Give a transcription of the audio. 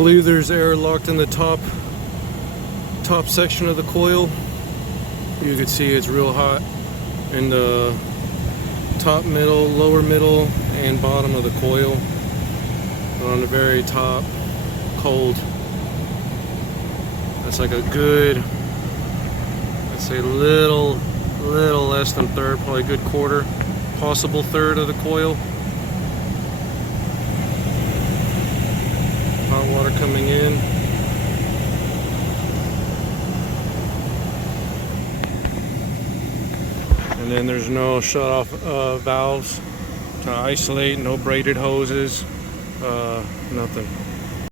believe there's air locked in the top section of the coil. You can see it's real hot in the top, middle, lower middle, and bottom of the coil. But on the very top, cold. That's like a good, I'd say little less than third, probably a good quarter, possible third of the coil. Hot water coming in. And then there's no shut off valves to isolate, no braided hoses, nothing.